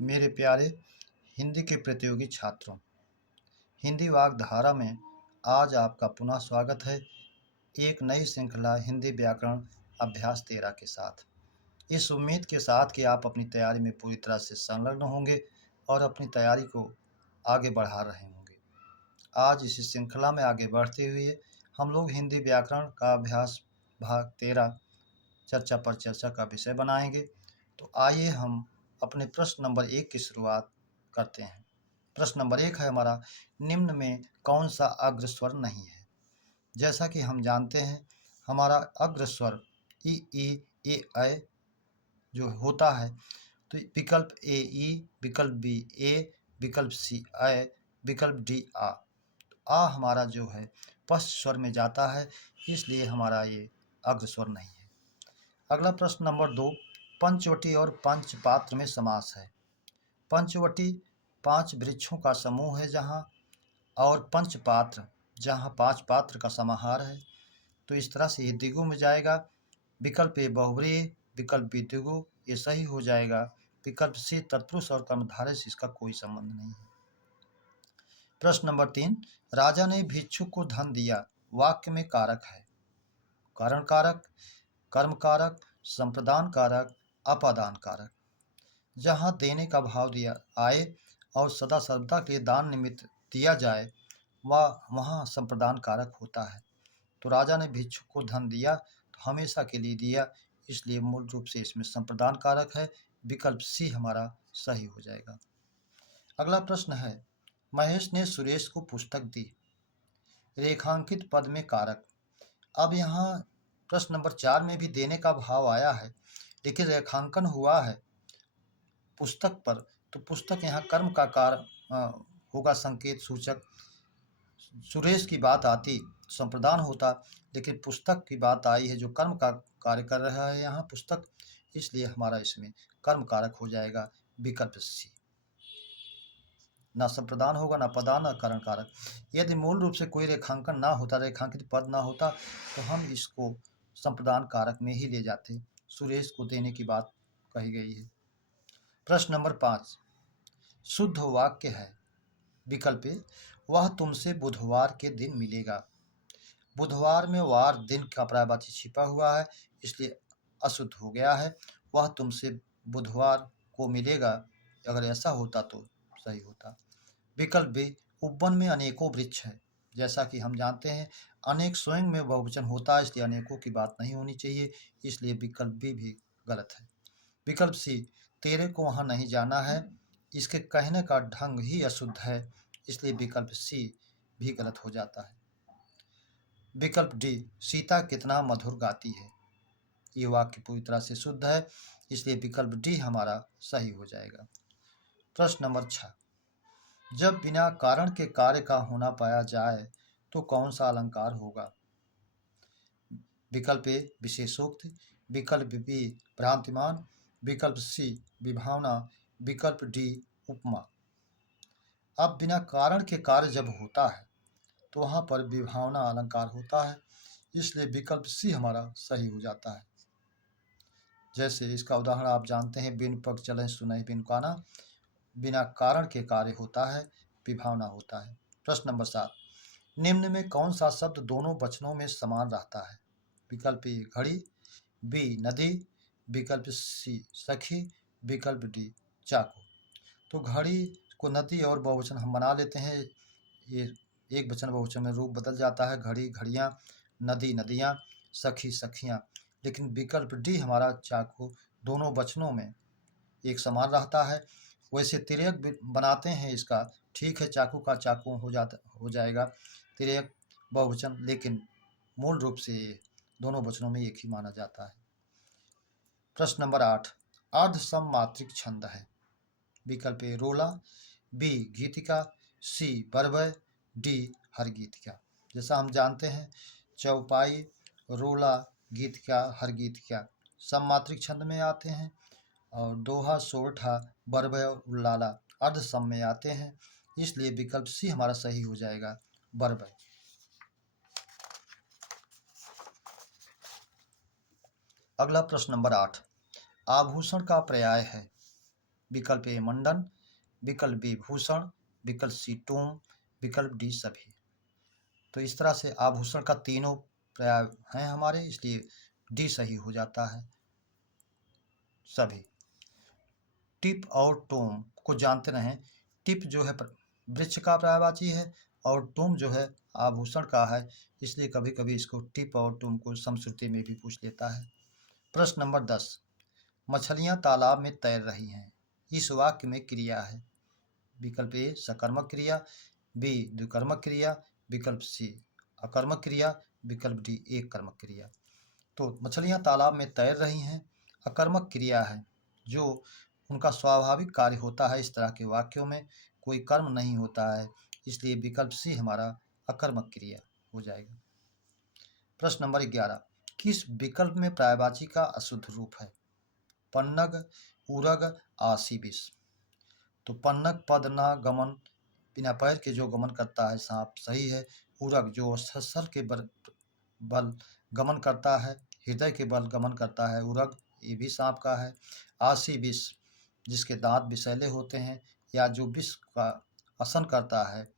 मेरे प्यारे हिंदी के प्रतियोगी छात्रों, हिंदी वाग्धारा में आज आपका पुनः स्वागत है एक नई श्रृंखला हिंदी व्याकरण अभ्यास 13 के साथ। इस उम्मीद के साथ कि आप अपनी तैयारी में पूरी तरह से संलग्न होंगे और अपनी तैयारी को आगे बढ़ा रहे होंगे। आज इस श्रृंखला में आगे बढ़ते हुए हम लोग हिंदी व्याकरण का अभ्यास भाग 13 चर्चा पर चर्चा का विषय बनाएंगे। तो आइए हम अपने प्रश्न नंबर 1 की शुरुआत करते हैं। प्रश्न नंबर 1 है हमारा, निम्न में कौन सा अग्रस्वर नहीं है? जैसा कि हम जानते हैं हमारा अग्रस्वर ई ऐ जो होता है, तो विकल्प ए ई, विकल्प बी ए, विकल्प सी ऐ, विकल्प डी आ। आ हमारा जो है पश्च स्वर में जाता है, इसलिए हमारा ये अग्रस्वर नहीं है। अगला प्रश्न नंबर 2, पंचवटी और पंचपात्र में समास है। पंचवटी 5 वृक्षों का समूह है जहाँ, और पंचपात्र जहाँ 5 पात्र का समाहार है, तो इस तरह से ये द्विगु में जाएगा। विकल्प ए बहुव्रीहि, विकल्प बी द्विगु, ये सही हो जाएगा। विकल्प सी तत्पुरुष और कर्मधारय से इसका कोई संबंध नहीं है। प्रश्न नंबर 3, राजा ने भिक्षुक को धन दिया, वाक्य में कारक है। कारण कारक, कर्म कारक, संप्रदान कारक, अपादान कारक। जहाँ देने का भाव दिया आए और सदा सर्वदा के लिए दान निमित्त दिया जाए, वहाँ संप्रदान कारक होता है। तो राजा ने भिक्षुक को धन दिया तो हमेशा के लिए दिया, इसलिए मूल रूप से इसमें संप्रदान कारक है। विकल्प सी हमारा सही हो जाएगा। अगला प्रश्न है, महेश ने सुरेश को पुस्तक दी, रेखांकित पद में कारक। अब यहाँ प्रश्न नंबर 4 में भी देने का भाव आया है, लेकिन रेखांकन हुआ है पुस्तक पर, तो पुस्तक यहाँ कर्म का कार होगा, संकेत सूचक। सुरेश की बात आती संप्रदान होता, लेकिन पुस्तक की बात आई है जो कर्म का कार्य कर रहा है यहाँ पुस्तक, इसलिए हमारा इसमें कर्म कारक हो जाएगा। विकल्प सी, ना संप्रदान होगा, ना पदान, ना कारण कारक। यदि मूल रूप से कोई रेखांकन ना होता, रेखांकित पद ना होता, तो हम इसको संप्रदान कारक में ही ले जाते। सुरेश को देने की बात कही गई है। प्रश्न नंबर 5, शुद्ध वाक्य है। विकल्प ए, वह तुमसे बुधवार के दिन मिलेगा। बुधवार में वार दिन का पर्यायवाची छिपा हुआ है, इसलिए अशुद्ध हो गया है। वह तुमसे बुधवार को मिलेगा, अगर ऐसा होता तो सही होता। विकल्प बी, उपवन में अनेकों वृक्ष है। जैसा कि हम जानते हैं अनेक स्वयं में बहुवचन होता है, इसलिए अनेकों की बात नहीं होनी चाहिए, इसलिए विकल्प बी भी गलत है। विकल्प सी, तेरे को वहाँ नहीं जाना है, इसके कहने का ढंग ही अशुद्ध है, इसलिए विकल्प सी भी गलत हो जाता है। विकल्प डी, सीता कितना मधुर गाती है, ये वाक्य पूरी तरह से शुद्ध है, इसलिए विकल्प डी हमारा सही हो जाएगा। प्रश्न नंबर 6, जब बिना कारण के कार्य का होना पाया जाए तो कौन सा अलंकार होगा? विकल्प ए विशेषोक्त, विकल्प बी भ्रांतिमान, विकल्प सी विभावना, विकल्प डी उपमा। अब बिना कारण के कार्य जब होता है तो वहाँ पर विभावना अलंकार होता है, इसलिए विकल्प सी हमारा सही हो जाता है। जैसे इसका उदाहरण आप जानते हैं, बिन पग चले सुनहि बिन काना, बिना कारण के कार्य होता है, विभावना होता है। प्रश्न नंबर 7, निम्न में कौन सा शब्द दोनों वचनों में समान रहता है? विकल्प ए घड़ी, बी नदी, विकल्प सी सखी, विकल्प डी चाकू। तो घड़ी को नदी और बहुवचन हम बना लेते हैं, ये एक वचन बहुवचन में रूप बदल जाता है, घड़ी घड़ियाँ, नदी नदियाँ, सखी सखियाँ। लेकिन विकल्प डी हमारा चाकू दोनों वचनों में एक समान रहता है। वैसे तिर्यक बनाते हैं इसका, ठीक है, चाकू का चाकू हो जाएगा तिर्यक बहुवचन, लेकिन मूल रूप से दोनों वचनों में एक ही माना जाता है। प्रश्न नंबर 8, अर्ध सममात्रिक छंद है। विकल्प ए रोला, बी गीतिका, सी बरबय, डी हर गीतिका। जैसा हम जानते हैं चौपाई, रोला, गीतिका, हर गीतिका सममात्रिक छंद में आते हैं, और दोहा, सोरठा, बरबय और उल्लाला अर्ध सम में आते हैं, इसलिए विकल्प सी हमारा सही हो जाएगा, बरबय। अगला प्रश्न नंबर 8, आभूषण का पर्याय है। विकल्प ए मंडन, विकल्प बी भूषण, विकल्प सी टूम, विकल्प डी सभी। तो इस तरह से आभूषण का तीनों पर्याय हैं हमारे, इसलिए डी सही हो जाता है, सभी। टिप और टोम को जानते रहें। टिप जो है वृक्ष का पर्यायवाची है और टोम जो है आभूषण का है, इसलिए कभी कभी इसको टिप और टोम को समश्रुति में भी पूछ लेता है। प्रश्न नंबर 10, मछलियां तालाब में तैर रही हैं, इस वाक्य में क्रिया है। विकल्प ए सकर्मक क्रिया, बी द्विकर्मक क्रिया, विकल्प सी अकर्मक क्रिया, विकल्प डी एक कर्मक क्रिया। तो मछलियां तालाब में तैर रही हैं अकर्मक क्रिया है, जो उनका स्वाभाविक कार्य होता है। इस तरह के वाक्यों में कोई कर्म नहीं होता है, इसलिए विकल्प सी हमारा अकर्मक क्रिया हो जाएगा। प्रश्न नंबर 11, किस विकल्प में पर्यायवाची का अशुद्ध रूप है? पन्नग, उरग, आसी विष। तो पन्नग पद ना गमन, बिना पैर के जो गमन करता है सांप, सही है। उरग जो सर के बल गमन करता है, हृदय के बल गमन करता है, उरग ये भी सांप का है। आसी विष जिसके दांत विषैले होते हैं या जो विष का असन करता है,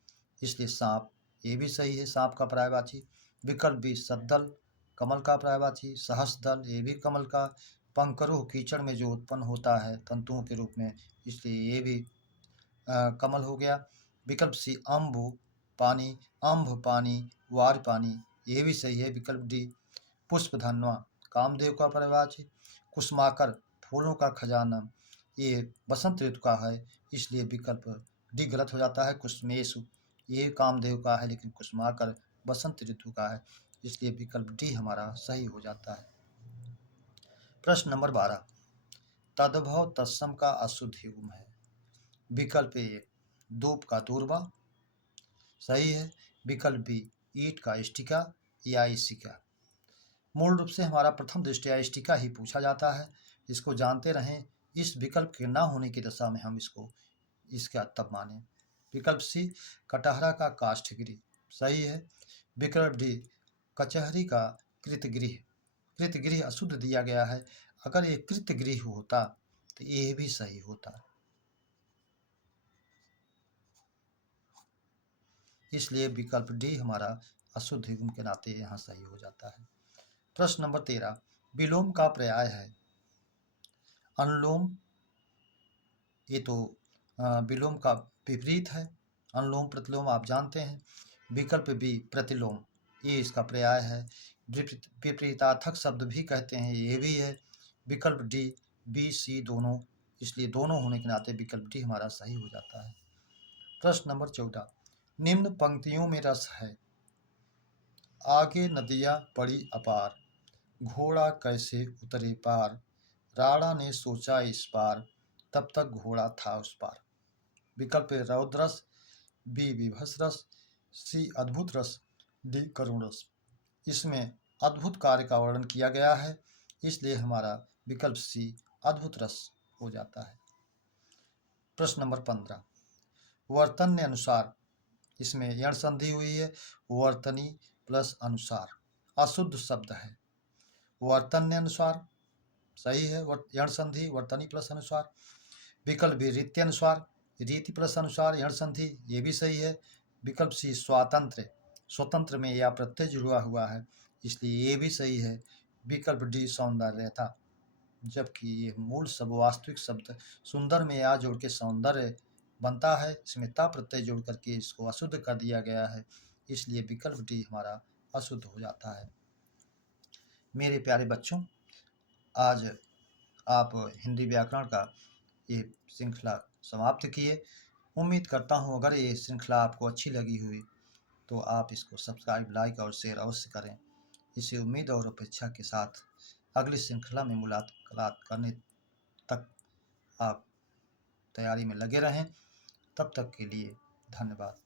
इसलिए सांप ये भी सही है, सांप का पर्यायवाची। विकल्प बी सद्दल कमल का पर्यायवाची, सहस्रदल ये भी कमल का। पंकरुह कीचड़ में जो उत्पन्न होता है तंतुओं के रूप में, इसलिए ये भी कमल हो गया। विकल्प सी अम्बु पानी, अम्भ पानी, वार पानी ये भी सही है, विकल्प डी पुष्पधन्वा कामदेव का पर्यायवाची। कुसुमाकर फूलों का खजाना ये बसंत ऋतु का है, इसलिए विकल्प डी गलत हो जाता है। कुसुमेशु ये कामदेव का है, लेकिन कुसुमाकर बसंत ऋतु का है, इसलिए विकल्प डी हमारा सही हो जाता है। प्रश्न नंबर 12, तद्भव तत्सम का अशुद्ध युग्म है। विकल्प ए दूब का दूरबा, सही है। विकल्प बी ईट का इष्टिका या इसिका। मूल रूप से हमारा प्रथम दृष्टया इष्टिका ही पूछा जाता है, इसको जानते रहें। इस विकल्प के न होने की दशा में हम इसको इसका तब माने। विकल्प सी कटहरा का काष्ठगृह, सही है। विकल्प डी कचहरी का कृतगृह। कृतगृह अशुद्ध दिया गया है, अगर ये कृतगृह होता तो ये भी सही होता, इसलिए विकल्प डी हमारा अशुद्ध युग्म के नाते यहाँ सही हो जाता है। प्रश्न नंबर 13, विलोम का पर्याय है अनुलोम, ये तो विलोम का विपरीत है। अनुलोम प्रतिलोम आप जानते हैं। विकल्प बी प्रतिलोम ये इसका पर्याय है। विपरीतार्थक शब्द भी कहते हैं, ये भी है। विकल्प डी बी सी दोनों, इसलिए दोनों होने के नाते विकल्प डी हमारा सही हो जाता है। प्रश्न नंबर 14, निम्न पंक्तियों में रस है। आगे नदियाँ पड़ी अपार, घोड़ा कैसे उतरे पार, राणा ने सोचा इस पार, तब तक घोड़ा था उस पार। विकल्प ए रौद्र रस, बी विभस रस, सी अद्भुत रस, डी करुण रस। इसमें अद्भुत कार्य का वर्णन किया गया है, इसलिए हमारा विकल्प सी अद्भुत रस हो जाता है। प्रश्न नंबर 15, वर्तन्य अनुसार, इसमें यण संधि हुई है, वर्तनी प्लस अनुसार अशुद्ध शब्द है। वर्तन्य अनुसार सही है, यण संधि वर्तनी प्लस अनुसार। विकल्प बी रीत्यनुसार, रीति प्लस अनुसार यण संधि ये भी सही है। विकल्प सी स्वातंत्र, स्वतंत्र में या प्रत्यय जुड़ा हुआ है, इसलिए ये भी सही है। विकल्प डी सौंदर्यता, जबकि ये मूल शब्द वास्तविक शब्द सुंदर में या जोड़ के सौंदर्य बनता है, इसमें ता प्रत्यय जोड़ करके इसको अशुद्ध कर दिया गया है, इसलिए विकल्प डी हमारा अशुद्ध हो जाता है। मेरे प्यारे बच्चों, आज आप हिंदी व्याकरण का ये श्रृंखला समाप्त किए। उम्मीद करता हूँ अगर ये श्रृंखला आपको अच्छी लगी हुई तो आप इसको सब्सक्राइब, लाइक और शेयर अवश्य करें। इसी उम्मीद और अपेक्षा के साथ अगली श्रृंखला में मुलाकात करने तक आप तैयारी में लगे रहें। तब तक के लिए धन्यवाद।